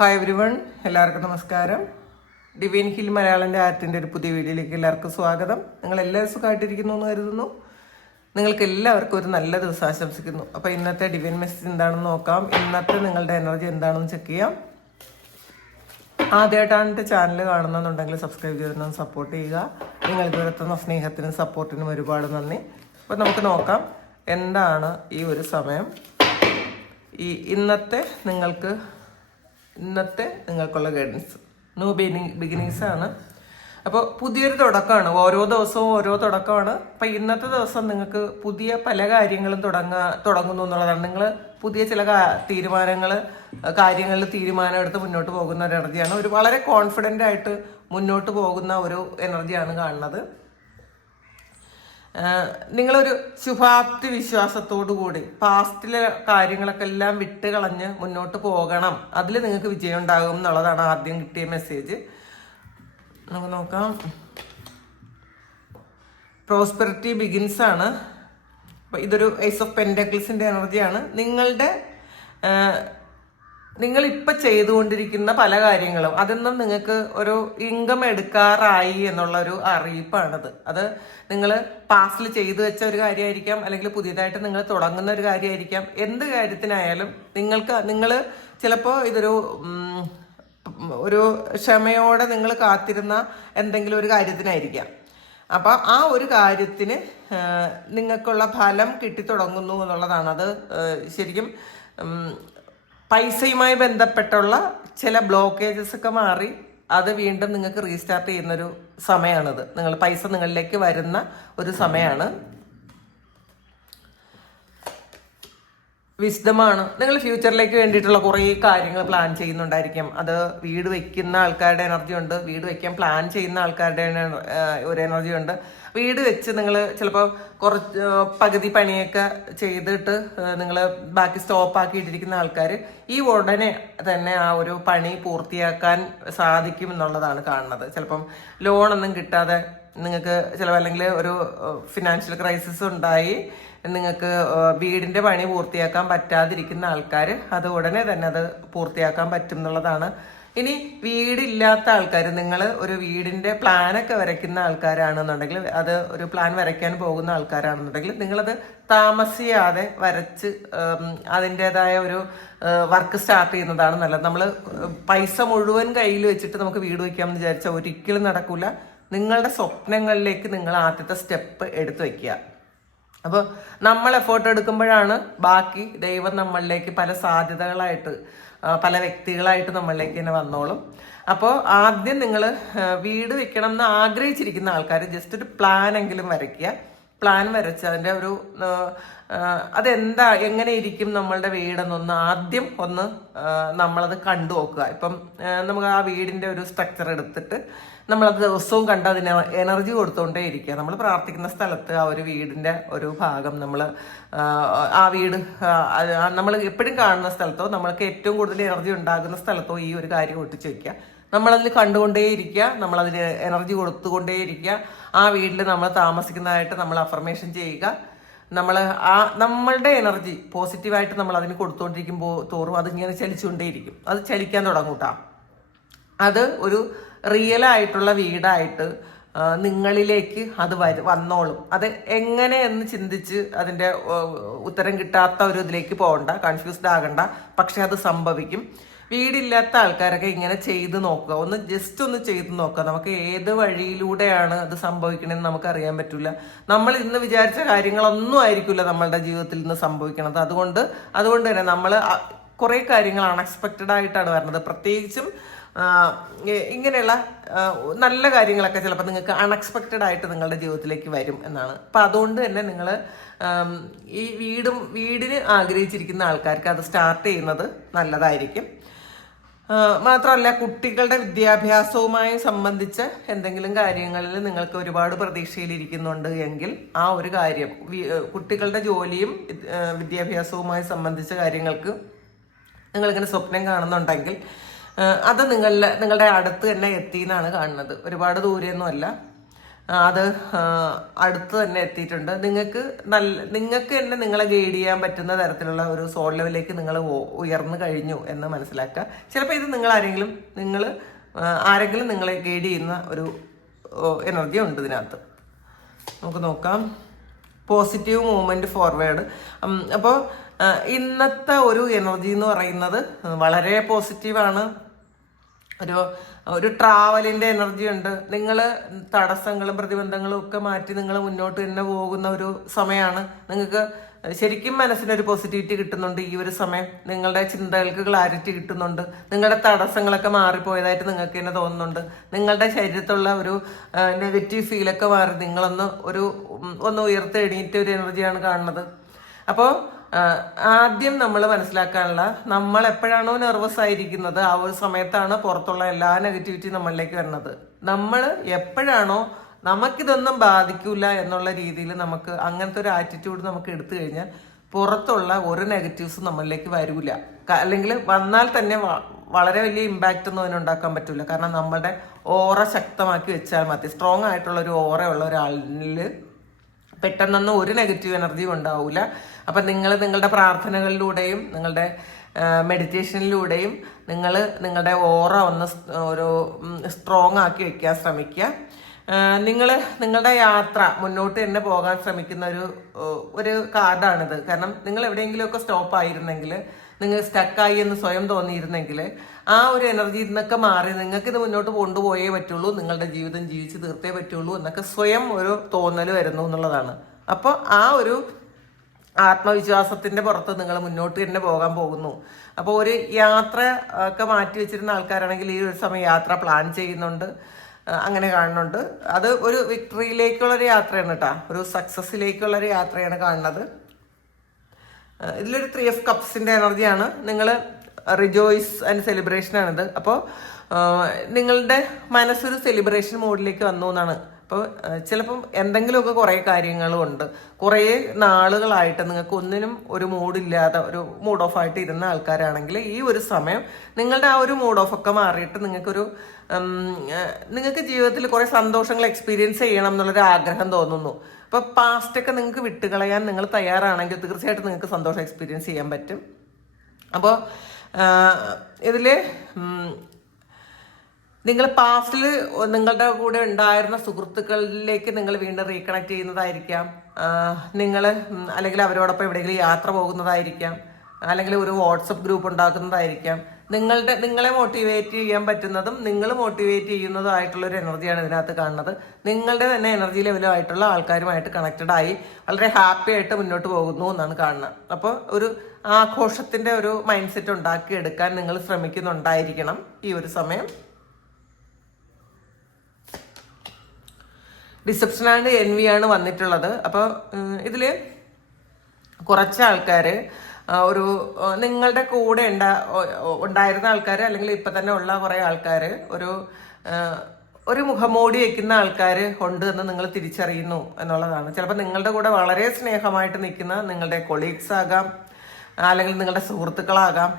Hi every one, എല്ലാവർക്കും നമസ്കാരം. Divine hill മലയാളൻ്റെ ആർട്ടിൻ്റെ ഒരു പുതിയ വീഡിയോയിലേക്ക് എല്ലാവർക്കും സ്വാഗതം. നിങ്ങൾ എല്ലാവരും സുഖമായിട്ടിരിക്കുന്നു എന്ന് കരുതുന്നു. നിങ്ങൾക്ക് എല്ലാവർക്കും ഒരു നല്ല ദിവസം ആശംസിക്കുന്നു. അപ്പോൾ ഇന്നത്തെ ഡിവൈൻ മെസ്സേജ് എന്താണെന്ന് നോക്കാം. ഇന്നത്തെ നിങ്ങളുടെ എനർജി എന്താണെന്ന് ചെക്ക് ചെയ്യാം. ആദ്യമായിട്ടാണ് എൻ്റെ ചാനൽ കാണുന്നുണ്ടെങ്കിൽ സബ്സ്ക്രൈബ് ചെയ്തൊന്ന് സപ്പോർട്ട് ചെയ്യുക. നിങ്ങൾ ഇതുവരെ തന്ന സ്നേഹത്തിനും സപ്പോർട്ടിനും ഒരുപാട് നന്ദി. അപ്പോൾ നമുക്ക് നോക്കാം എന്താണ് ഈ ഒരു സമയം ഇന്നത്തെ നിങ്ങൾക്കുള്ള ഗൈഡൻസ്. ബിഗിനിങ്സ് ആണ്. അപ്പോൾ പുതിയൊരു തുടക്കമാണ്. ഓരോ ദിവസവും ഓരോ തുടക്കമാണ്. അപ്പം ഇന്നത്തെ ദിവസം നിങ്ങൾക്ക് പുതിയ പല കാര്യങ്ങളും തുടങ്ങുന്നു എന്നുള്ളതാണ്. നിങ്ങൾ പുതിയ ചില കാര്യങ്ങളിൽ തീരുമാനമെടുത്ത് മുന്നോട്ട് പോകുന്ന ഒരു എനർജിയാണ്. ഒരു വളരെ കോൺഫിഡൻ്റ് ആയിട്ട് മുന്നോട്ട് പോകുന്ന ഒരു എനർജിയാണ് കാണുന്നത്. നിങ്ങളൊരു ശുഭാപ്തി വിശ്വാസത്തോടു കൂടി പാസ്റ്റിലെ കാര്യങ്ങളൊക്കെ എല്ലാം വിട്ട് കളഞ്ഞ് മുന്നോട്ട് പോകണം. അതിൽ നിങ്ങൾക്ക് വിജയം ഉണ്ടാകും എന്നുള്ളതാണ് ആദ്യം കിട്ടിയ മെസ്സേജ്. നമുക്ക് നോക്കാം. പ്രോസ്പെറിറ്റി ബിഗിൻസ് ആണ്. അപ്പോൾ ഇതൊരു ഏസ് ഓഫ് പെൻഡക്കിൾസിൻ്റെ എനർജിയാണ്. നിങ്ങളിപ്പോൾ ചെയ്തുകൊണ്ടിരിക്കുന്ന പല കാര്യങ്ങളും അതൊന്നും നിങ്ങൾക്ക് ഒരു ഇൻകം എടുക്കാറായി എന്നുള്ളൊരു അറിയിപ്പാണത്. അത് നിങ്ങൾ പാസ്റ്റിൽ ചെയ്തു വെച്ച ഒരു കാര്യമായിരിക്കാം, അല്ലെങ്കിൽ പുതിയതായിട്ട് നിങ്ങൾ തുടങ്ങുന്ന ഒരു കാര്യമായിരിക്കാം. എന്ത് കാര്യത്തിനായാലും നിങ്ങൾ ചിലപ്പോൾ ഒരു ക്ഷമയോടെ നിങ്ങൾ കാത്തിരുന്ന എന്തെങ്കിലും ഒരു കാര്യത്തിനായിരിക്കാം. അപ്പോൾ ആ ഒരു കാര്യത്തിന് നിങ്ങൾക്കുള്ള ഫലം കിട്ടിത്തുടങ്ങുന്നു എന്നുള്ളതാണ്. അത് ശരിക്കും പൈസയുമായി ബന്ധപ്പെട്ടുള്ള ചില ബ്ലോക്കേജസ് ഒക്കെ മാറി അത് വീണ്ടും നിങ്ങൾക്ക് റീസ്റ്റാർട്ട് ചെയ്യുന്നൊരു സമയമാണിത്. പൈസ നിങ്ങളിലേക്ക് വരുന്ന ഒരു സമയമാണ്. വിശദമാണ്. നിങ്ങൾ ഫ്യൂച്ചറിലേക്ക് വേണ്ടിയിട്ടുള്ള കുറേ കാര്യങ്ങൾ പ്ലാൻ ചെയ്യുന്നുണ്ടായിരിക്കും. അത് വീട് വെക്കുന്ന ആൾക്കാരുടെ എനർജി ഉണ്ട്, വീട് വെക്കാൻ പ്ലാൻ ചെയ്യുന്ന ആൾക്കാരുടെ ഒരു എനർജി ഉണ്ട്. വീട് വെച്ച് നിങ്ങൾ ചിലപ്പോൾ കുറച്ച് പകുതി പണിയൊക്കെ ചെയ്തിട്ട് നിങ്ങൾ ബാക്കി സ്റ്റോപ്പാക്കിയിട്ടിരിക്കുന്ന ആൾക്കാർ ഈ ഉടനെ തന്നെ ആ ഒരു പണി പൂർത്തിയാക്കാൻ സാധിക്കും എന്നുള്ളതാണ് കാണുന്നത്. ചിലപ്പം ലോണൊന്നും കിട്ടാതെ നിങ്ങൾക്ക് അല്ലെങ്കിൽ ഒരു ഫിനാൻഷ്യൽ ക്രൈസിസ് ഉണ്ടായി നിങ്ങൾക്ക് വീടിൻ്റെ പണി പൂർത്തിയാക്കാൻ പറ്റാതിരിക്കുന്ന ആൾക്കാർ അത് ഉടനെ തന്നെ അത് പൂർത്തിയാക്കാൻ പറ്റും എന്നുള്ളതാണ്. ഇനി വീടില്ലാത്ത ആൾക്കാർ, നിങ്ങൾ ഒരു വീടിൻ്റെ പ്ലാനൊക്കെ വരയ്ക്കുന്ന ആൾക്കാരാണെന്നുണ്ടെങ്കിൽ, അത് ഒരു പ്ലാൻ വരയ്ക്കാൻ പോകുന്ന ആൾക്കാരാണെന്നുണ്ടെങ്കിൽ നിങ്ങളത് താമസിയാതെ വരച്ച് അതിൻ്റെതായ ഒരു വർക്ക് സ്റ്റാർട്ട് ചെയ്യുന്നതാണ് നല്ലത്. നമ്മൾ പൈസ മുഴുവൻ കയ്യിൽ വെച്ചിട്ട് നമുക്ക് വീട് വയ്ക്കാമെന്ന് വിചാരിച്ചാൽ ഒരിക്കലും നടക്കില്ല. നിങ്ങളുടെ സ്വപ്നങ്ങളിലേക്ക് നിങ്ങൾ ആദ്യത്തെ സ്റ്റെപ്പ് എടുത്തു വയ്ക്കുക. അപ്പോൾ നമ്മൾ എഫേർട്ട് എടുക്കുമ്പോഴാണ് ബാക്കി ദൈവം നമ്മളിലേക്ക് പല സാധ്യതകളായിട്ട് പല വ്യക്തികളായിട്ട് നമ്മളിലേക്ക് തന്നെ വന്നോളും. അപ്പോൾ ആദ്യം നിങ്ങൾ വീട് വെക്കണം എന്ന് ആഗ്രഹിച്ചിരിക്കുന്ന ആൾക്കാർ ജസ്റ്റ് ഒരു പ്ലാൻ എങ്കിലും വരയ്ക്കുക. പ്ലാൻ വരച്ച് അതിൻ്റെ ഒരു എങ്ങനെ ഇരിക്കും നമ്മളുടെ വീടെന്നൊന്ന് ആദ്യം നമ്മളത് കണ്ടു നോക്കുക. ഇപ്പം നമുക്ക് ആ വീടിൻ്റെ ഒരു സ്ട്രക്ചർ എടുത്തിട്ട് നമ്മളത് ദിവസവും കണ്ട് അതിന് എനർജി കൊടുത്തുകൊണ്ടേ ഇരിക്കുക. നമ്മൾ പ്രാർത്ഥിക്കുന്ന സ്ഥലത്ത് ആ ഒരു വീടിൻ്റെ ഒരു ഭാഗം ആ വീട് നമ്മൾ എപ്പോഴും കാണുന്ന സ്ഥലത്തോ നമ്മൾക്ക് ഏറ്റവും കൂടുതൽ എനർജി ഉണ്ടാകുന്ന സ്ഥലത്തോ ഈ ഒരു കാര്യം ഒട്ടിച്ച് വയ്ക്കുക. നമ്മളതിൽ കണ്ടുകൊണ്ടേയിരിക്കുക, നമ്മളതിന് എനർജി കൊടുത്തുകൊണ്ടേയിരിക്കുക. ആ വീട്ടിൽ നമ്മൾ താമസിക്കുന്നതായിട്ട് നമ്മൾ അഫർമേഷൻ ചെയ്യുക. നമ്മളുടെ എനർജി പോസിറ്റീവായിട്ട് നമ്മൾ അതിന് കൊടുത്തുകൊണ്ടിരിക്കുമ്പോൾ തോറും അതിങ്ങനെ ചലിച്ചുകൊണ്ടേയിരിക്കും. അത് ചലിക്കാൻ തുടങ്ങും കേട്ടോ. അത് ഒരു റിയൽ ആയിട്ടുള്ള വീടായിട്ട് നിങ്ങളിലേക്ക് അത് വന്നോളും. അത് എങ്ങനെയെന്ന് ചിന്തിച്ച് അതിൻ്റെ ഉത്തരം കിട്ടാത്ത ഒരു ഇതിലേക്ക് പോകണ്ട, കൺഫ്യൂസ്ഡ് ആകണ്ട. പക്ഷെ അത് സംഭവിക്കും. വീടില്ലാത്ത ആൾക്കാരൊക്കെ ഇങ്ങനെ ചെയ്ത് നോക്കുക, ജസ്റ്റ് ഒന്ന് ചെയ്ത് നോക്കുക. നമുക്ക് ഏത് വഴിയിലൂടെയാണ് അത് സംഭവിക്കണമെന്ന് നമുക്ക് അറിയാൻ പറ്റില്ല. നമ്മൾ ഇന്ന് വിചാരിച്ച കാര്യങ്ങളൊന്നും ആയിരിക്കില്ല നമ്മളുടെ ജീവിതത്തിൽ നിന്ന് സംഭവിക്കണത്. അതുകൊണ്ട് തന്നെ നമ്മൾ കുറേ കാര്യങ്ങൾ അൺഎക്സ്പെക്റ്റഡ് ആയിട്ടാണ് വരുന്നത്. പ്രത്യേകിച്ചും ഇങ്ങനെയുള്ള നല്ല കാര്യങ്ങളൊക്കെ ചിലപ്പോൾ നിങ്ങൾക്ക് അൺഎക്സ്പെക്റ്റഡ് ആയിട്ട് നിങ്ങളുടെ ജീവിതത്തിലേക്ക് വരും എന്നാണ്. അപ്പം അതുകൊണ്ട് തന്നെ നിങ്ങൾ ഈ വീടിന് ആഗ്രഹിച്ചിരിക്കുന്ന ആൾക്കാർക്ക് അത് സ്റ്റാർട്ട് ചെയ്യുന്നത് നല്ലതായിരിക്കും. മാത്രമല്ല, കുട്ടികളുടെ വിദ്യാഭ്യാസവുമായി സംബന്ധിച്ച എന്തെങ്കിലും കാര്യങ്ങളിൽ നിങ്ങൾക്ക് ഒരുപാട് പ്രതീക്ഷയിലിരിക്കുന്നുണ്ട് എങ്കിൽ ആ ഒരു കാര്യം, കുട്ടികളുടെ ജോലിയും വിദ്യാഭ്യാസവുമായി സംബന്ധിച്ച കാര്യങ്ങൾക്ക് നിങ്ങളിങ്ങനെ സ്വപ്നം കാണുന്നുണ്ടെങ്കിൽ അത് നിങ്ങളുടെ അടുത്ത് തന്നെ എത്തി എന്നാണ് കാണുന്നത്. ഒരുപാട് ദൂരെയൊന്നുമല്ല. അത് അടുത്ത് തന്നെ എത്തിയിട്ടുണ്ട്. നിങ്ങൾക്ക് തന്നെ നിങ്ങളെ ഗൈഡ് ചെയ്യാൻ പറ്റുന്ന തരത്തിലുള്ള ഒരു സോൾ ലെവലിലേക്ക് നിങ്ങൾ ഉയർന്നു കഴിഞ്ഞു എന്ന് മനസ്സിലാക്കുക. ചിലപ്പോൾ ഇത് നിങ്ങൾ ആരെങ്കിലും നിങ്ങളെ ഗൈഡ് ചെയ്യുന്ന ഒരു എനർജി ഉണ്ട് ഇതിനകത്ത്. നമുക്ക് നോക്കാം. Positive movement forward. അപ്പോൾ ഇന്നത്തെ ഒരു എനർജി എന്ന് പറയുന്നത് വളരെ പോസിറ്റീവാണ്. ഒരു ട്രാവലിന്റെ എനർജി ഉണ്ട്. നിങ്ങൾ തടസ്സങ്ങളും പ്രതിബന്ധങ്ങളും ഒക്കെ മാറ്റി നിങ്ങൾ മുന്നോട്ട് തന്നെ പോകുന്ന ഒരു സമയമാണ്. നിങ്ങൾക്ക് ശരിക്കും മനസ്സിനൊരു പോസിറ്റിവിറ്റി കിട്ടുന്നുണ്ട് ഈ ഒരു സമയം. നിങ്ങളുടെ ചിന്തകൾക്ക് ക്ലാരിറ്റി കിട്ടുന്നുണ്ട്. നിങ്ങളുടെ തടസ്സങ്ങളൊക്കെ മാറിപ്പോയതായിട്ട് നിങ്ങൾക്ക് തന്നെ തോന്നുന്നുണ്ട്. നിങ്ങളുടെ ശരീരത്തുള്ള ഒരു നെഗറ്റീവ് ഫീലൊക്കെ മാറി ഒന്ന് ഉയർത്തെണീറ്റ ഒരു എനർജിയാണ് കാണുന്നത്. അപ്പോൾ ആദ്യം നമ്മൾ മനസ്സിലാക്കാനുള്ള, നമ്മൾ എപ്പോഴാണോ നെർവസ് ആയിരിക്കുന്നത് ആ ഒരു സമയത്താണ് പുറത്തുള്ള എല്ലാ നെഗറ്റിവിറ്റി നമ്മളിലേക്ക് വരുന്നത്. നമ്മൾ എപ്പോഴാണോ നമുക്കിതൊന്നും ബാധിക്കില്ല എന്നുള്ള രീതിയിൽ നമുക്ക് അങ്ങനത്തെ ഒരു ആറ്റിറ്റ്യൂഡ് നമുക്ക് എടുത്തു കഴിഞ്ഞാൽ പുറത്തുള്ള ഒരു നെഗറ്റീവ്സും നമ്മളിലേക്ക് വരില്ല. അല്ലെങ്കിൽ വന്നാൽ തന്നെ വളരെ വലിയ ഇമ്പാക്റ്റ് ഒന്നും അതിനുണ്ടാക്കാൻ പറ്റില്ല. കാരണം നമ്മുടെ ഓറ ശക്തമാക്കി വെച്ചാൽ മതി. സ്ട്രോങ് ആയിട്ടുള്ള ഒരു ഓറ ഉള്ള ഒരാളിൽ പെട്ടെന്നൊന്നും ഒരു നെഗറ്റീവ് എനർജിയും ഉണ്ടാവില്ല. അപ്പം നിങ്ങളുടെ പ്രാർത്ഥനകളിലൂടെയും നിങ്ങളുടെ മെഡിറ്റേഷനിലൂടെയും നിങ്ങളുടെ ഓറ ഒരു സ്ട്രോങ് ആക്കി വെക്കാൻ ശ്രമിക്കുക. നിങ്ങളുടെ യാത്ര മുന്നോട്ട് തന്നെ പോകാൻ ശ്രമിക്കുന്ന ഒരു കാർഡാണിത്. കാരണം നിങ്ങൾ എവിടെയെങ്കിലുമൊക്കെ സ്റ്റോപ്പ് ആയിരുന്നെങ്കിൽ, നിങ്ങൾ സ്റ്റക്കായി എന്ന് സ്വയം തോന്നിയിരുന്നെങ്കിൽ ആ ഒരു എനർജി നിന്നൊക്കെ മാറി നിങ്ങൾക്കിത് മുന്നോട്ട് കൊണ്ടുപോയേ പറ്റുള്ളൂ, നിങ്ങളുടെ ജീവിതം ജീവിച്ച് തീർത്തേ പറ്റുള്ളൂ എന്നൊക്കെ സ്വയം ഒരു തോന്നൽ വരുന്നു എന്നുള്ളതാണ്. അപ്പോൾ ആ ഒരു ആത്മവിശ്വാസത്തിന്റെ പുറത്ത് നിങ്ങൾ മുന്നോട്ട് തന്നെ പോകാൻ പോകുന്നു. അപ്പോൾ ഒരു യാത്ര ഒക്കെ മാറ്റി വെച്ചിരുന്ന ആൾക്കാരാണെങ്കിൽ ഈ ഒരു സമയം യാത്ര പ്ലാൻ ചെയ്യുന്നുണ്ട്, അങ്ങനെ കാണുന്നുണ്ട്. അത് ഒരു വിക്ടറിയിലേക്കുള്ളൊരു യാത്രയാണ് കേട്ടോ, ഒരു സക്സസ്സിലേക്കുള്ളൊരു യാത്രയാണ് കാണുന്നത്. ഇതിലൊരു 3 of Cupsന്റെ എനർജിയാണ്. നിങ്ങൾ റിജോയ്സ് ആൻഡ് സെലിബ്രേഷനാണിത്. അപ്പോൾ നിങ്ങളുടെ മനസ്സൊരു സെലിബ്രേഷൻ മോഡിലേക്ക് വന്നു എന്നാണ്. അപ്പോൾ ചിലപ്പം എന്തെങ്കിലുമൊക്കെ കുറേ കാര്യങ്ങളും ഉണ്ട്. കുറേ നാളുകളായിട്ട് നിങ്ങൾക്ക് ഒന്നിനും ഒരു മൂഡില്ലാതെ ഒരു മൂഡ് ഓഫ് ആയിട്ട് ഇരുന്ന ആൾക്കാരാണെങ്കിൽ ഈ ഒരു സമയം നിങ്ങളുടെ ആ ഒരു മൂഡ് ഓഫ് ഒക്കെ മാറിയിട്ട് നിങ്ങൾക്ക് ജീവിതത്തിൽ കുറേ സന്തോഷങ്ങൾ എക്സ്പീരിയൻസ് ചെയ്യണം എന്നുള്ളൊരു ആഗ്രഹം തോന്നുന്നു. അപ്പോൾ പാസ്റ്റൊക്കെ നിങ്ങൾക്ക് വിട്ടുകളയാൻ നിങ്ങൾ തയ്യാറാണെങ്കിൽ തീർച്ചയായിട്ടും നിങ്ങൾക്ക് സന്തോഷം എക്സ്പീരിയൻസ് ചെയ്യാൻ പറ്റും. അപ്പോൾ ഇതിൽ നിങ്ങൾ പാസ്റ്റിൽ നിങ്ങളുടെ കൂടെ ഉണ്ടായിരുന്ന സുഹൃത്തുക്കളിലേക്ക് നിങ്ങൾ വീണ്ടും റീകണക്ട് ചെയ്യുന്നതായിരിക്കാം. നിങ്ങൾ അല്ലെങ്കിൽ അവരോടൊപ്പം എവിടെയെങ്കിലും യാത്ര പോകുന്നതായിരിക്കാം, അല്ലെങ്കിൽ ഒരു വാട്സപ്പ് ഗ്രൂപ്പ് ഉണ്ടാക്കുന്നതായിരിക്കാം. നിങ്ങളെ മോട്ടിവേറ്റ് ചെയ്യാൻ പറ്റുന്നതും നിങ്ങൾ മോട്ടിവേറ്റ് ചെയ്യുന്നതുമായിട്ടുള്ളൊരു എനർജിയാണ് ഇതിനകത്ത് കാണുന്നത്. നിങ്ങളുടെ തന്നെ എനർജി ലെവലുമായിട്ടുള്ള ആൾക്കാരുമായിട്ട് കണക്റ്റഡ് ആയി വളരെ ഹാപ്പി ആയിട്ട് മുന്നോട്ട് പോകുന്നു എന്നാണ് കാണുന്നത്. അപ്പോൾ ഒരു ആഘോഷത്തിന്റെ ഒരു മൈൻഡ് സെറ്റ് ഉണ്ടാക്കിയെടുക്കാൻ നിങ്ങൾ ശ്രമിക്കുന്നുണ്ടായിരിക്കണം ഈ ഒരു സമയം. ഡിസെപ്ഷൻ ആൻഡ് എൻവിയാണ് വന്നിട്ടുള്ളത്. അപ്പോൾ ഇതിൽ കുറച്ച് ആൾക്കാർ നിങ്ങളുടെ കൂടെ ഉണ്ടായിരുന്ന ആൾക്കാർ, അല്ലെങ്കിൽ ഇപ്പം തന്നെ ഉള്ള കുറേ ആൾക്കാർ ഒരു മുഖംമൂടി വയ്ക്കുന്ന ആൾക്കാർ ഉണ്ട് എന്ന് നിങ്ങൾ തിരിച്ചറിയുന്നു എന്നുള്ളതാണ്. ചിലപ്പോൾ നിങ്ങളുടെ കൂടെ വളരെ സ്നേഹമായിട്ട് നിൽക്കുന്ന നിങ്ങളുടെ കൊളീഗ്സ് ആകാം, അല്ലെങ്കിൽ നിങ്ങളുടെ സുഹൃത്തുക്കളാകാം.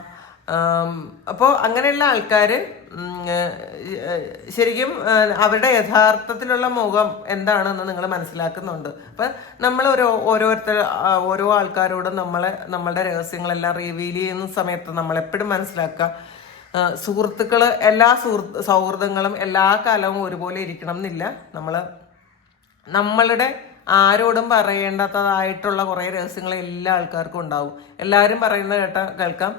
അപ്പോൾ അങ്ങനെയുള്ള ആൾക്കാർ ശരിക്കും അവരുടെ യഥാർത്ഥത്തിലുള്ള മുഖം എന്താണെന്ന് നിങ്ങൾ മനസ്സിലാക്കുന്നുണ്ട്. അപ്പം നമ്മൾ ഓരോ ആൾക്കാരോടും നമ്മളുടെ രഹസ്യങ്ങളെല്ലാം റിവീൽ ചെയ്യുന്ന സമയത്ത് നമ്മളെപ്പോഴും മനസ്സിലാക്കുക, എല്ലാ സൗഹൃദങ്ങളും എല്ലാ കാലവും ഒരുപോലെ ഇരിക്കണം എന്നില്ല. നമ്മളുടെ ആരോടും പറയേണ്ടതായിട്ടുള്ള കുറേ രഹസ്യങ്ങൾ എല്ലാ ആൾക്കാർക്കും ഉണ്ടാവും. എല്ലാവരും പറയുന്നത് കേൾക്കാം,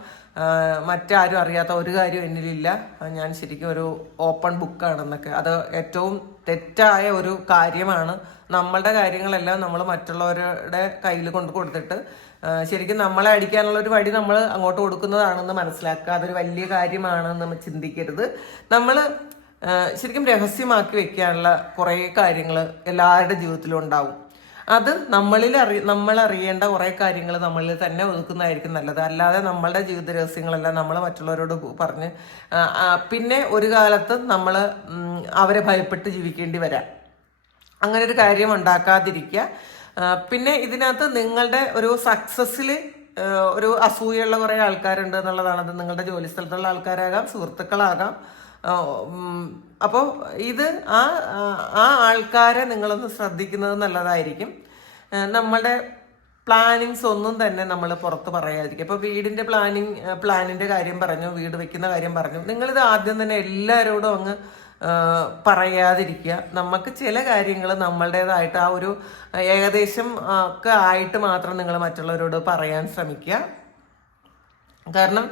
മറ്റാരും അറിയാത്ത ഒരു കാര്യം എന്നിലില്ല, ഞാൻ ശരിക്കും ഒരു ഓപ്പൺ ബുക്കാണെന്നൊക്കെ. അത് ഏറ്റവും തെറ്റായ ഒരു കാര്യമാണ്. നമ്മളുടെ കാര്യങ്ങളെല്ലാം നമ്മൾ മറ്റുള്ളവരുടെ കയ്യിൽ കൊടുത്തിട്ട് ശരിക്കും നമ്മളെ അടിക്കാനുള്ള ഒരു വഴി നമ്മൾ അങ്ങോട്ട് കൊടുക്കുന്നതാണെന്ന് മനസ്സിലാക്കുക. അതൊരു വലിയ കാര്യമാണെന്ന് നമ്മൾ ചിന്തിക്കരുത്. നമ്മൾ ശരിക്കും രഹസ്യമാക്കി വെക്കാനുള്ള കുറേ കാര്യങ്ങൾ എല്ലാവരുടെ ജീവിതത്തിലും ഉണ്ടാവും. അത് നമ്മൾ അറിയേണ്ട കുറേ കാര്യങ്ങൾ നമ്മളിൽ തന്നെ ഒതുക്കുന്നതായിരിക്കും നല്ലത്. അല്ലാതെ നമ്മളുടെ ജീവിത രഹസ്യങ്ങളെല്ലാം നമ്മൾ മറ്റുള്ളവരോട് പറഞ്ഞ് പിന്നെ ഒരു കാലത്ത് നമ്മൾ അവരെ ഭയപ്പെട്ട് ജീവിക്കേണ്ടി വരാം. അങ്ങനെ ഒരു കാര്യം ഉണ്ടാക്കാതിരിക്കുക. പിന്നെ ഇതിനകത്ത് നിങ്ങളുടെ ഒരു സക്സസ്സിൽ ഒരു അസൂയുള്ള കുറേ ആൾക്കാരുണ്ട് എന്നുള്ളതാണ്. അത് നിങ്ങളുടെ ജോലി സ്ഥലത്തുള്ള ആൾക്കാരാകാം, സുഹൃത്തുക്കളാകാം, അപ്പോൾ ഇത് ആ ആ ആൾക്കാരെ നിങ്ങളൊന്ന് ശ്രദ്ധിക്കുന്നത് നല്ലതായിരിക്കും. നമ്മുടെ പ്ലാനിങ്സ് ഒന്നും തന്നെ നമ്മൾ പുറത്ത് പറയാതിരിക്കും. ഇപ്പോൾ വീടിൻ്റെ പ്ലാനിൻ്റെ കാര്യം പറഞ്ഞു, വീട് വെക്കുന്ന കാര്യം പറഞ്ഞു. നിങ്ങളിത് ആദ്യം തന്നെ എല്ലാവരോടും അങ്ങ് പറയാതിരിക്കുക. നമുക്ക് ചില കാര്യങ്ങൾ നമ്മളുടേതായിട്ട് ആ ഒരു ഏകദേശം ഒക്കെ ആയിട്ട് മാത്രം നിങ്ങൾ മറ്റുള്ളവരോട് പറയാൻ ശ്രമിക്കുക. കാരണം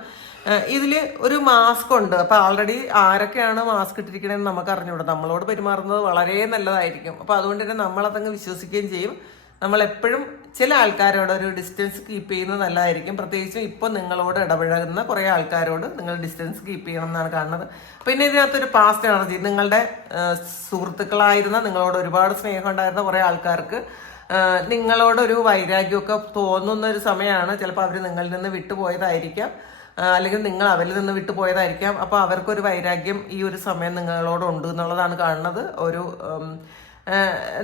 ഇതിൽ ഒരു മാസ്ക് ഉണ്ട്. അപ്പോൾ ആൾറെഡി ആരൊക്കെയാണ് മാസ്ക് ഇട്ടിരിക്കണമെന്ന് നമുക്ക് അറിഞ്ഞുകൂടാ. നമ്മളോട് പെരുമാറുന്നത് വളരെ നല്ലതായിരിക്കും. അപ്പോൾ അതുകൊണ്ട് തന്നെ നമ്മളതങ്ങ് വിശ്വസിക്കുകയും ചെയ്യും. നമ്മളെപ്പോഴും ചില ആൾക്കാരോട് ഒരു ഡിസ്റ്റൻസ് കീപ്പ് ചെയ്യുന്നത് നല്ലതായിരിക്കും. പ്രത്യേകിച്ചും ഇപ്പോൾ നിങ്ങളോട് ഇടപഴകുന്ന കുറേ ആൾക്കാരോട് നിങ്ങൾ ഡിസ്റ്റൻസ് കീപ്പ് ചെയ്യണം എന്നാണ് കാണുന്നത്. പിന്നെ ഇതിനകത്തൊരു പാസ്റ്റ് എനർജി, നിങ്ങളുടെ സുഹൃത്തുക്കളായിരുന്ന, നിങ്ങളോട് ഒരുപാട് സ്നേഹം ഉണ്ടായിരുന്ന കുറേ ആൾക്കാർക്ക് നിങ്ങളോടൊരു വൈരാഗ്യമൊക്കെ തോന്നുന്ന ഒരു സമയമാണ്. ചിലപ്പോൾ അവർ നിങ്ങളിൽ നിന്ന് വിട്ടുപോയതായിരിക്കാം, അല്ലെങ്കിൽ നിങ്ങൾ അവരിൽ നിന്ന് വിട്ടുപോയതായിരിക്കാം. അപ്പോൾ അവർക്കൊരു വൈരാഗ്യം ഈ ഒരു സമയം നിങ്ങളോടുണ്ട് എന്നുള്ളതാണ് കാണുന്നത്.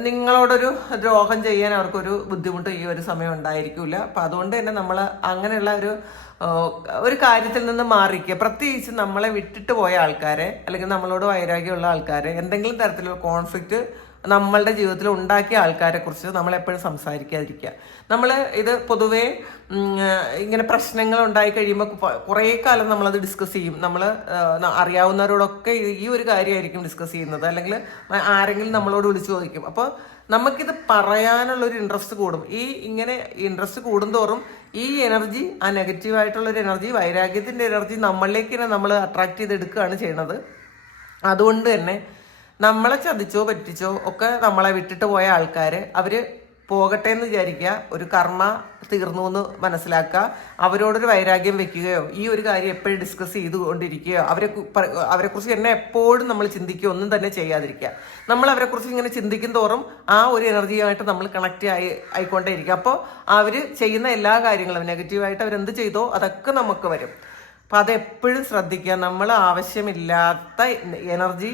നിങ്ങളോടൊരു ദ്രോഹം ചെയ്യാൻ അവർക്കൊരു ബുദ്ധിമുട്ട് ഈ ഒരു സമയം ഉണ്ടായിരിക്കില്ല. അപ്പം അതുകൊണ്ട് തന്നെ നമ്മൾ അങ്ങനെയുള്ള ഒരു കാര്യത്തിൽ നിന്ന് മാറിക്കുക. പ്രത്യേകിച്ച് നമ്മളെ വിട്ടിട്ട് പോയ ആൾക്കാരെ, അല്ലെങ്കിൽ നമ്മളോട് വൈരാഗ്യമുള്ള ആൾക്കാരെ, എന്തെങ്കിലും തരത്തിലുള്ള കോൺഫ്ലിക്റ്റ് നമ്മളുടെ ജീവിതത്തിൽ ഉണ്ടാക്കിയ ആൾക്കാരെ കുറിച്ച് നമ്മളെപ്പോഴും സംസാരിക്കാതിരിക്കുക. നമ്മൾ ഇത് പൊതുവേ ഇങ്ങനെ പ്രശ്നങ്ങൾ ഉണ്ടായി കഴിയുമ്പോൾ കുറേ കാലം നമ്മളത് ഡിസ്കസ് ചെയ്യും. നമ്മൾ അറിയാവുന്നവരോടൊക്കെ ഈ ഒരു കാര്യമായിരിക്കും ഡിസ്കസ് ചെയ്യുന്നത്, അല്ലെങ്കിൽ ആരെങ്കിലും നമ്മളോട് വിളിച്ചു ചോദിക്കും. അപ്പോൾ നമുക്കിത് പറയാനുള്ളൊരു ഇൻട്രസ്റ്റ് കൂടും. ഇങ്ങനെ ഇൻട്രസ്റ്റ് കൂടുന്തോറും ഈ എനർജി, ആ നെഗറ്റീവായിട്ടുള്ളൊരു എനർജി, വൈരാഗ്യത്തിൻ്റെ എനർജി നമ്മളിലേക്ക് തന്നെ നമ്മൾ അട്രാക്ട് ചെയ്തെടുക്കുകയാണ് ചെയ്യുന്നത്. അതുകൊണ്ട് തന്നെ നമ്മളെ ചതിച്ചോ പറ്റിച്ചോ ഒക്കെ നമ്മളെ വിട്ടിട്ട് പോയ ആൾക്കാർ, അവർ പോകട്ടെ എന്ന് വിചാരിക്കുക. ഒരു കർമ്മ തീർന്നു എന്ന് മനസ്സിലാക്കുക. അവരോടൊരു വൈരാഗ്യം വെക്കുകയോ ഈ ഒരു കാര്യം എപ്പോഴും ഡിസ്കസ് ചെയ്തുകൊണ്ടിരിക്കുകയോ അവരെക്കുറിച്ച് തന്നെ എപ്പോഴും നമ്മൾ ചിന്തിക്കുകയോ ഒന്നും തന്നെ ചെയ്യാതിരിക്കുക. നമ്മൾ അവരെക്കുറിച്ച് ഇങ്ങനെ ചിന്തിക്കും തോറും ആ ഒരു എനർജിയുമായിട്ട് നമ്മൾ കണക്റ്റ് ആയിക്കൊണ്ടേയിരിക്കുക. അപ്പോൾ അവർ ചെയ്യുന്ന എല്ലാ കാര്യങ്ങളും നെഗറ്റീവായിട്ട് അവരെന്ത് ചെയ്തോ അതൊക്കെ നമുക്ക് വരും. അപ്പം അതെപ്പോഴും ശ്രദ്ധിക്കുക. നമ്മൾ ആവശ്യമില്ലാത്ത എനർജി,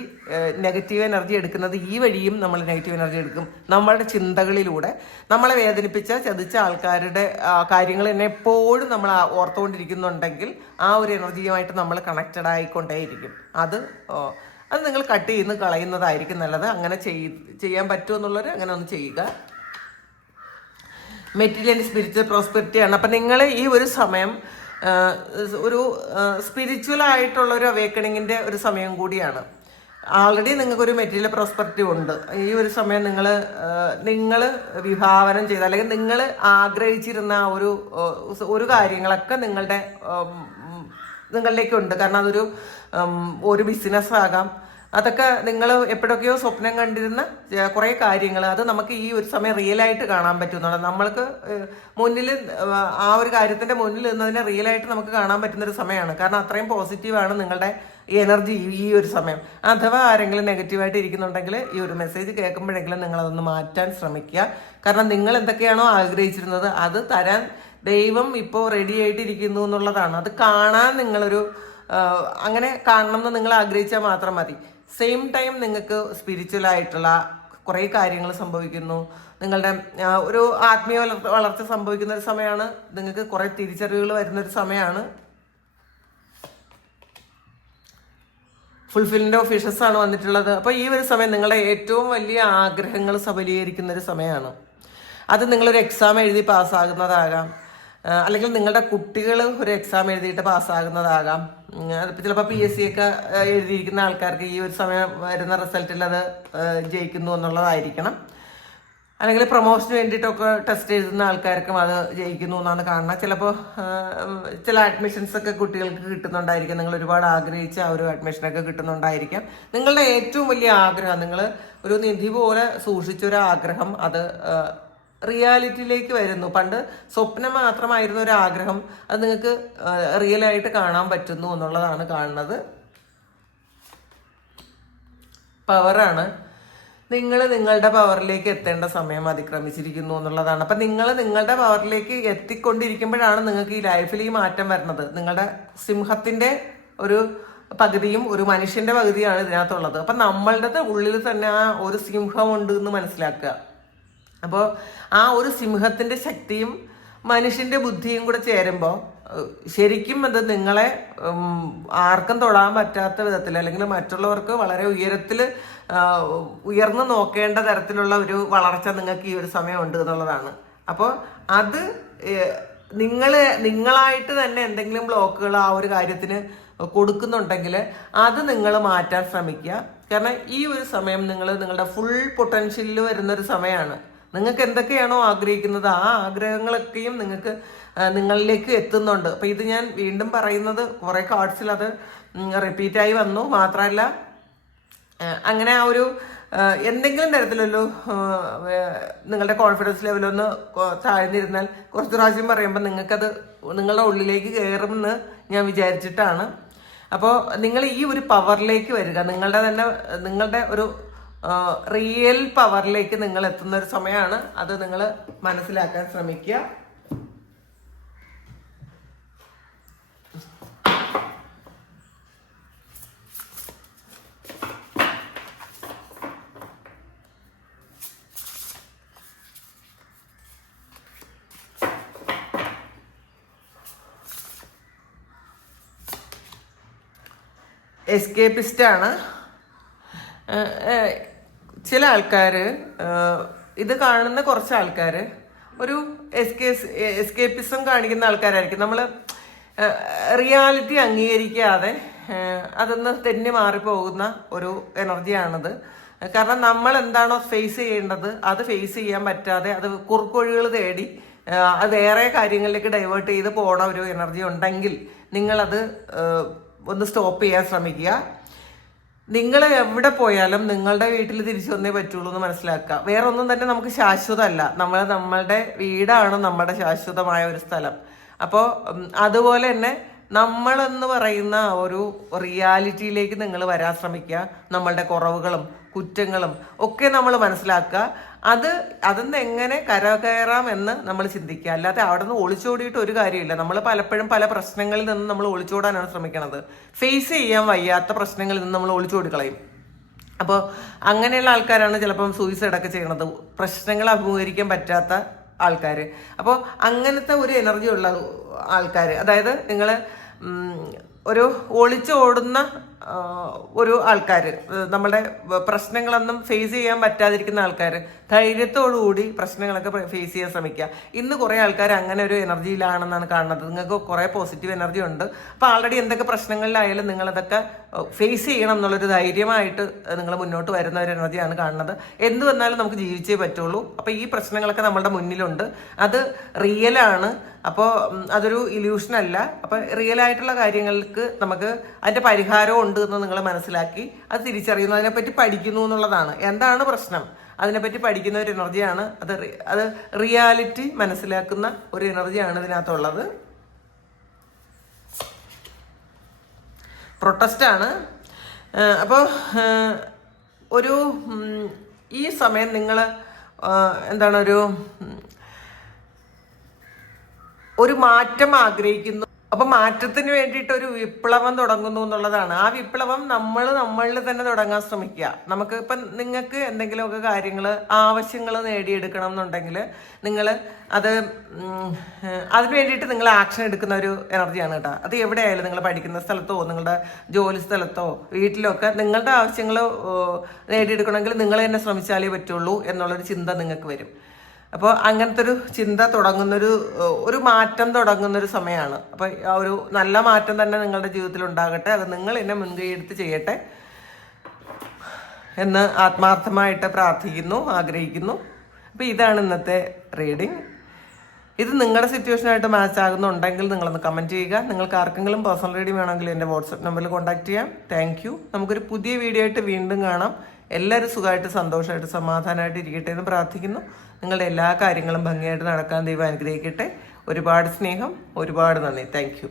നെഗറ്റീവ് എനർജി എടുക്കുന്നത് ഈ വഴിയും നമ്മൾ നെഗറ്റീവ് എനർജി എടുക്കും. നമ്മളുടെ ചിന്തകളിലൂടെ നമ്മളെ വേദനിപ്പിച്ച, ചതിച്ച ആൾക്കാരുടെ കാര്യങ്ങൾ തന്നെ എപ്പോഴും നമ്മൾ ഓർത്തുകൊണ്ടിരിക്കുന്നുണ്ടെങ്കിൽ ആ ഒരു എനർജിയുമായിട്ട് നമ്മൾ കണക്റ്റഡ് ആയിക്കൊണ്ടേയിരിക്കും. അത് നിങ്ങൾ കട്ട് ചെയ്യുന്ന കളയുന്നതായിരിക്കും നല്ലത്. അങ്ങനെ ചെയ്യാൻ പറ്റുമെന്നുള്ളവർ അങ്ങനെ ഒന്ന് ചെയ്യുക. മെറ്റീരിയൽ ആൻഡ് സ്പിരിച്വൽ പ്രോസ്പെരിറ്റിയാണ്. അപ്പം നിങ്ങൾ ഈ ഒരു സമയം ഒരു സ്പിരിച്വൽ ആയിട്ടുള്ള ഒരു അവേക്കണിങ്ങിൻ്റെ ഒരു സമയം കൂടിയാണ്. ആൾറെഡി നിങ്ങൾക്കൊരു മെറ്റീരിയൽ പ്രോസ്പെരിറ്റി ഉണ്ട്. ഈ ഒരു സമയം നിങ്ങൾ വിഭാവനം ചെയ്ത, അല്ലെങ്കിൽ നിങ്ങൾ ആഗ്രഹിച്ചിരുന്ന ഒരു കാര്യങ്ങളൊക്കെ നിങ്ങളിലേക്കുണ്ട്. കാരണം അതൊരു ബിസിനസ് ആകാം. അതൊക്കെ നിങ്ങൾ എപ്പോഴൊക്കെയോ സ്വപ്നം കണ്ടിരുന്ന കുറേ കാര്യങ്ങൾ, അത് നമുക്ക് ഈ ഒരു സമയം റിയലായിട്ട് കാണാൻ പറ്റുന്നതാണ്. നമ്മൾക്ക് മുന്നിൽ ആ ഒരു കാര്യത്തിൻ്റെ മുന്നിൽ നിന്നതിനെ റിയലായിട്ട് നമുക്ക് കാണാൻ പറ്റുന്നൊരു സമയമാണ്. കാരണം അത്രയും പോസിറ്റീവാണ് നിങ്ങളുടെ എനർജി ഈ ഒരു സമയം. അഥവാ ആരെങ്കിലും നെഗറ്റീവായിട്ട് ഇരിക്കുന്നുണ്ടെങ്കിൽ ഈ ഒരു മെസ്സേജ് കേൾക്കുമ്പോഴെങ്കിലും നിങ്ങളതൊന്ന് മാറ്റാൻ ശ്രമിക്കുക. കാരണം നിങ്ങൾ എന്തൊക്കെയാണോ ആഗ്രഹിച്ചിരുന്നത് അത് തരാൻ ദൈവം ഇപ്പോൾ റെഡി ആയിട്ടിരിക്കുന്നു എന്നുള്ളതാണ്. അത് കാണാൻ അങ്ങനെ കാണണം എന്ന് നിങ്ങൾ ആഗ്രഹിച്ചാൽ മാത്രം മതി. സെയിം ടൈം നിങ്ങൾക്ക് സ്പിരിച്വൽ ആയിട്ടുള്ള കുറേ കാര്യങ്ങൾ സംഭവിക്കുന്നു. നിങ്ങളുടെ ഒരു ആത്മീയ വളർച്ച സംഭവിക്കുന്ന ഒരു സമയമാണ്. നിങ്ങൾക്ക് കുറേ തിരിച്ചറിവുകൾ വരുന്നൊരു സമയമാണ്. ഫുൾഫില്ലിൻ്റെ ഓഫീഷ്യസ് ആണ് വന്നിട്ടുള്ളത്. അപ്പോൾ ഈ ഒരു സമയം നിങ്ങളുടെ ഏറ്റവും വലിയ ആഗ്രഹങ്ങൾ സബലീകരിക്കുന്ന ഒരു സമയമാണ്. അത് നിങ്ങളൊരു എക്സാം എഴുതി പാസ്സാകുന്നതാകാം, അല്ലെങ്കിൽ നിങ്ങളുടെ കുട്ടികൾ ഒരു എക്സാം എഴുതിയിട്ട് പാസ്സാകുന്നതാകാം. ചിലപ്പോൾ PSC ഒക്കെ എഴുതിയിരിക്കുന്ന ആൾക്കാർക്ക് ഈ ഒരു സമയം വരുന്ന റിസൾട്ടിൽ അത് ജയിക്കുന്നു എന്നുള്ളതായിരിക്കണം. അല്ലെങ്കിൽ പ്രൊമോഷന് വേണ്ടിയിട്ടൊക്കെ ടെസ്റ്റ് എഴുതുന്ന ആൾക്കാർക്കും അത് ജയിക്കുന്നു എന്നാണ് കാണുന്നത്. ചിലപ്പോൾ ചില അഡ്മിഷൻസ് ഒക്കെ കുട്ടികൾക്ക് കിട്ടുന്നുണ്ടായിരിക്കും. നിങ്ങൾ ഒരുപാട് ആഗ്രഹിച്ച ആ ഒരു അഡ്മിഷനൊക്കെ കിട്ടുന്നുണ്ടായിരിക്കാം. നിങ്ങളുടെ ഏറ്റവും വലിയ ആഗ്രഹം, നിങ്ങൾ ഒരു നിധി പോലെ സൂക്ഷിച്ചൊരു ആഗ്രഹം, അത് റിയാലിറ്റിയിലേക്ക് വരുന്നു. പണ്ട് സ്വപ്നം മാത്രമായിരുന്ന ഒരു ആഗ്രഹം അത് നിങ്ങൾക്ക് റിയലായിട്ട് കാണാൻ പറ്റുന്നു എന്നുള്ളതാണ് കാണുന്നത്. പവറാണ്. നിങ്ങൾ നിങ്ങളുടെ പവറിലേക്ക് എത്തേണ്ട സമയം അതിക്രമിച്ചിരിക്കുന്നു എന്നുള്ളതാണ്. അപ്പം നിങ്ങൾ നിങ്ങളുടെ പവറിലേക്ക് എത്തിക്കൊണ്ടിരിക്കുമ്പോഴാണ് നിങ്ങൾക്ക് ഈ ലൈഫിൽ ഈ മാറ്റം വരുന്നത്. നിങ്ങളുടെ സിംഹത്തിൻ്റെ ഒരു പകുതിയും ഒരു മനുഷ്യൻ്റെ പകുതിയാണ് ഇതിനകത്തുള്ളത്. അപ്പം നമ്മളുടെ ഉള്ളിൽ തന്നെ ആ ഒരു സിംഹമുണ്ട് എന്ന് മനസ്സിലാക്കുക. അപ്പോൾ ആ ഒരു സിംഹത്തിൻ്റെ ശക്തിയും മനുഷ്യൻ്റെ ബുദ്ധിയും കൂടെ ചേരുമ്പോൾ ശരിക്കും അത് നിങ്ങളെ ആർക്കും തൊടാൻ പറ്റാത്ത വിധത്തിൽ അല്ലെങ്കിൽ മറ്റുള്ളവർക്ക് വളരെ ഉയർന്നു നോക്കേണ്ട തരത്തിലുള്ള ഒരു വളർച്ച നിങ്ങൾക്ക് ഈ ഒരു സമയം ഉണ്ട് എന്നുള്ളതാണ്. അപ്പോൾ അത് നിങ്ങളായിട്ട് തന്നെ എന്തെങ്കിലും ബ്ലോക്കുകൾ ആ ഒരു കാര്യത്തിന് കൊടുക്കുന്നുണ്ടെങ്കിൽ അത് നിങ്ങൾ മാറ്റാൻ ശ്രമിക്കുക. കാരണം ഈ ഒരു സമയം നിങ്ങളുടെ ഫുൾ പൊട്ടൻഷ്യലിൽ വരുന്നൊരു സമയമാണ്. നിങ്ങൾക്ക് എന്തൊക്കെയാണോ ആഗ്രഹിക്കുന്നത് ആ ആഗ്രഹങ്ങളൊക്കെയും നിങ്ങളിലേക്ക് എത്തുന്നുണ്ട്. അപ്പം ഇത് ഞാൻ വീണ്ടും പറയുന്നത് കുറേ കാർഡ്സിൽ അത് റിപ്പീറ്റായി വന്നു. മാത്രമല്ല അങ്ങനെ ആ ഒരു എന്തെങ്കിലും തരത്തിലൊരു നിങ്ങളുടെ കോൺഫിഡൻസ് ലെവലൊന്ന് താഴ്ന്നിരുന്നാൽ കുറച്ച് പ്രാവശ്യം പറയുമ്പോൾ നിങ്ങൾക്കത് നിങ്ങളുടെ ഉള്ളിലേക്ക് കയറുമെന്ന് ഞാൻ വിചാരിച്ചിട്ടാണ്. അപ്പോൾ നിങ്ങൾ ഈ ഒരു പവറിലേക്ക് വരിക, നിങ്ങളുടെ ഒരു റിയൽ പവറിലേക്ക് നിങ്ങൾ എത്തുന്ന ഒരു സമയമാണ്. അത് നിങ്ങൾ മനസ്സിലാക്കാൻ ശ്രമിക്കുക. എസ്കേപ്പിസ്റ്റാണ്. ചില ആൾക്കാർ, ഇത് കാണുന്ന കുറച്ച് ആൾക്കാർ ഒരു എസ്കേപ്പിസം കാണിക്കുന്ന ആൾക്കാരായിരിക്കും. നമ്മൾ റിയാലിറ്റി അംഗീകരിക്കാതെ അതൊന്ന് തെന്നി മാറിപ്പോകുന്ന ഒരു എനർജിയാണത്. കാരണം നമ്മൾ എന്താണോ ഫേസ് ചെയ്യേണ്ടത് അത് ഫേസ് ചെയ്യാൻ പറ്റാതെ അത് കുറുക്കൊഴികൾ തേടി അത് വേറെ കാര്യങ്ങളിലേക്ക് ഡൈവേർട്ട് ചെയ്ത് പോണ ഒരു എനർജി ഉണ്ടെങ്കിൽ നിങ്ങളത് ഒന്ന് സ്റ്റോപ്പ് ചെയ്യാൻ ശ്രമിക്കുക. നിങ്ങൾ എവിടെ പോയാലും നിങ്ങളുടെ വീട്ടിൽ തിരിച്ചു വന്നേ പറ്റുള്ളൂ എന്ന് മനസ്സിലാക്കുക. വേറെ ഒന്നും തന്നെ നമുക്ക് ശാശ്വതമല്ല. നമ്മളുടെ വീടാണ് നമ്മുടെ ശാശ്വതമായ ഒരു സ്ഥലം. അപ്പോൾ അതുപോലെ തന്നെ നമ്മളെന്ന് പറയുന്ന ഒരു റിയാലിറ്റിയിലേക്ക് നിങ്ങൾ വരാൻ ശ്രമിക്കുക. നമ്മളുടെ കുറവുകളും കുറ്റങ്ങളും ഒക്കെ നമ്മൾ മനസ്സിലാക്കുക. അതെന്ന് എങ്ങനെ കരകയറാം എന്ന് നമ്മൾ ചിന്തിക്കുക. അല്ലാതെ അവിടെ നിന്ന് ഒളിച്ചോടിയിട്ട് ഒരു കാര്യമില്ല. നമ്മൾ പലപ്പോഴും പല പ്രശ്നങ്ങളിൽ നിന്ന് നമ്മൾ ഒളിച്ചോടാനാണ് ശ്രമിക്കുന്നത്. ഫേസ് ചെയ്യാൻ വയ്യാത്ത പ്രശ്നങ്ങളിൽ നിന്ന് നമ്മൾ ഒളിച്ചോടിക്കളയും. അപ്പോൾ അങ്ങനെയുള്ള ആൾക്കാരാണ് ചിലപ്പം സൂയിസൈഡൊക്കെ ചെയ്യണത്, പ്രശ്നങ്ങൾ അഭിമുഖീകരിക്കാൻ പറ്റാത്ത ആൾക്കാർ. അപ്പോൾ അങ്ങനത്തെ ഒരു എനർജി ഉള്ള ആൾക്കാർ, അതായത് നിങ്ങൾ ഒരു ഒളിച്ചോടുന്ന ഒരു ആൾക്കാർ, നമ്മുടെ പ്രശ്നങ്ങളൊന്നും ഫേസ് ചെയ്യാൻ പറ്റാതിരിക്കുന്ന ആൾക്കാർ ധൈര്യത്തോടുകൂടി പ്രശ്നങ്ങളൊക്കെ ഫേസ് ചെയ്യാൻ ശ്രമിക്കുക. ഇന്ന് കുറേ ആൾക്കാർ അങ്ങനെ ഒരു എനർജിയിലാണെന്നാണ് കാണുന്നത്. നിങ്ങൾക്ക് കുറേ പോസിറ്റീവ് എനർജി ഉണ്ട്. അപ്പോൾ ആൾറെഡി എന്തൊക്കെ പ്രശ്നങ്ങളിലായാലും നിങ്ങളതൊക്കെ ഫേസ് ചെയ്യണം എന്നുള്ളൊരു ധൈര്യമായിട്ട് നിങ്ങൾ മുന്നോട്ട് വരുന്ന ഒരു എനർജിയാണ് കാണുന്നത്. എന്ത് വന്നാലും നമുക്ക് ജീവിച്ചേ പറ്റുള്ളൂ. അപ്പോൾ ഈ പ്രശ്നങ്ങളൊക്കെ നമ്മളുടെ മുന്നിലുണ്ട്. അത് റിയലാണ്. അപ്പോൾ അതൊരു ഇല്യൂഷൻ അല്ല. അപ്പോൾ റിയലായിട്ടുള്ള കാര്യങ്ങൾക്ക് നമുക്ക് അതിൻ്റെ പരിഹാരം ഉണ്ട് എന്ന് നിങ്ങൾ മനസ്സിലാക്കി അത് തിരിച്ചറിയുന്നു, അതിനെപ്പറ്റി പഠിക്കുന്നു എന്നുള്ളതാണ്. എന്താണ് പ്രശ്നം അതിനെപ്പറ്റി പഠിക്കുന്ന ഒരു എനർജിയാണ്. അത് റിയാലിറ്റി മനസ്സിലാക്കുന്ന ഒരു എനർജിയാണ് ഇതിനകത്തുള്ളത്. പ്രൊട്ടസ്റ്റാണ്. അപ്പോൾ ഈ സമയം നിങ്ങൾ എന്താണ് ഒരു മാറ്റം ആഗ്രഹിക്കുന്നു. അപ്പൊ മാറ്റത്തിന് വേണ്ടിയിട്ട് ഒരു വിപ്ലവം തുടങ്ങുന്നു എന്നുള്ളതാണ്. ആ വിപ്ലവം നമ്മളിൽ തന്നെ തുടങ്ങാൻ ശ്രമിക്കുക. നമുക്ക് ഇപ്പം നിങ്ങൾക്ക് എന്തെങ്കിലുമൊക്കെ കാര്യങ്ങൾ ആവശ്യങ്ങൾ നേടിയെടുക്കണം എന്നുണ്ടെങ്കിൽ നിങ്ങൾ അതിന് വേണ്ടിയിട്ട് നിങ്ങൾ ആക്ഷൻ എടുക്കുന്ന ഒരു എനർജിയാണ് കേട്ടോ. അത് എവിടെയായാലും നിങ്ങൾ പഠിക്കുന്ന സ്ഥലത്തോ നിങ്ങളുടെ ജോലി സ്ഥലത്തോ വീട്ടിലോ ഒക്കെ നിങ്ങളുടെ ആവശ്യങ്ങൾ നേടിയെടുക്കണമെങ്കിൽ നിങ്ങൾ തന്നെ ശ്രമിച്ചാലേ പറ്റുള്ളൂ എന്നുള്ളൊരു ചിന്ത നിങ്ങൾക്ക് വരും. അപ്പോൾ അങ്ങനത്തെ ഒരു ചിന്ത ഒരു മാറ്റം തുടങ്ങുന്നൊരു സമയമാണ്. അപ്പോൾ ആ ഒരു നല്ല മാറ്റം തന്നെ നിങ്ങളുടെ ജീവിതത്തിൽ ഉണ്ടാകട്ടെ. അത് നിങ്ങൾ എന്നെ മുൻകൈ എടുത്ത് ചെയ്യട്ടെ എന്ന് ആത്മാർത്ഥമായിട്ട് പ്രാർത്ഥിക്കുന്നു, ആഗ്രഹിക്കുന്നു. അപ്പോൾ ഇതാണ് ഇന്നത്തെ റീഡിങ്. ഇത് നിങ്ങളുടെ സിറ്റുവേഷനായിട്ട് മാച്ച് ആകുന്നുണ്ടെങ്കിൽ നിങ്ങളൊന്ന് കമൻറ്റ് ചെയ്യുക. നിങ്ങൾക്ക് ആർക്കെങ്കിലും പേഴ്സണൽ റീഡിങ് വേണമെങ്കിൽ എൻ്റെ വാട്സപ്പ് നമ്പറിൽ കോൺടാക്ട് ചെയ്യാം. Thank you. നമുക്കൊരു പുതിയ വീഡിയോ ആയിട്ട് വീണ്ടും കാണാം. എല്ലാവരും സുഖമായിട്ട് സന്തോഷമായിട്ട് സമാധാനമായിട്ട് ഇരിക്കട്ടെ എന്ന് പ്രാർത്ഥിക്കുന്നു. നിങ്ങളുടെ എല്ലാ കാര്യങ്ങളും ഭംഗിയായിട്ട് നടക്കാൻ ദൈവം അനുഗ്രഹിക്കട്ടെ. ഒരുപാട് സ്നേഹം, ഒരുപാട് നന്ദി. Thank you.